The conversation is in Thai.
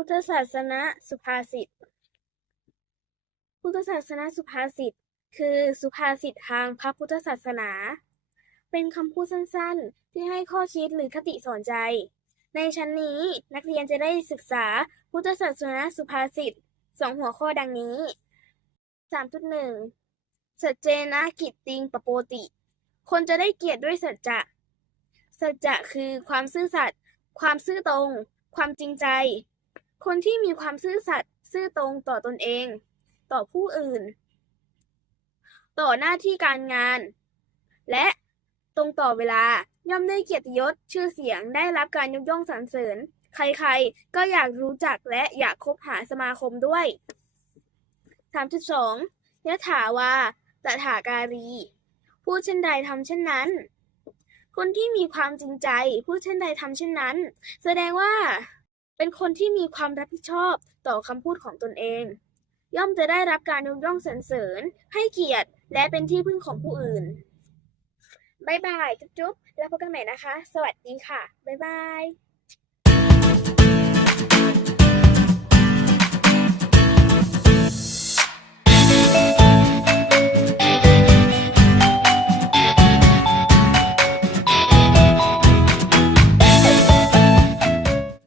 พุทธศาสนาสุภาษิต พุทธศาสนาสุภาษิต คือสุภาษิตทางพระพุทธศาสนา เป็นคำพูดสั้นๆ ที่ให้ข้อคิดหรือคติสอนใจ ในชั้นนี้นักเรียนจะได้ศึกษาพุทธศาสนาสุภาษิตสองหัวข้อดังนี้ 3.1 สัจเจนะกิตติงปโปติ คนจะได้เกียรติด้วยสัจจะ สัจจะคือความซื่อสัตย์ ความซื่อตรง ความจริงใจ คนที่มีความซื่อสัตย์ซื่อตรงต่อตนเอง ต่อผู้อื่น ต่อหน้าที่การงาน และตรงต่อเวลาย่อมได้เกียรติยศชื่อเสียงได้รับการยกย่องสรรเสริญ ใครๆ ก็อยากรู้จักและอยากคบหาสมาคมด้วย 3.2ยะถาวาตถาการี พูดเช่นใดทำเช่นนั้น คนที่มีความจริงใจ พูดเช่นใดทำเช่นนั้น แสดงว่า เป็นคนที่มีความรับผิดชอบต่อคำพูดของตนเอง ย่อมจะได้รับการยกย่องสรรเสริญ ให้เกียรติและเป็นที่พึ่งของผู้อื่นบายบาย จุ๊บๆ แล้วพบกันใหม่นะคะ สวัสดีค่ะบายบาย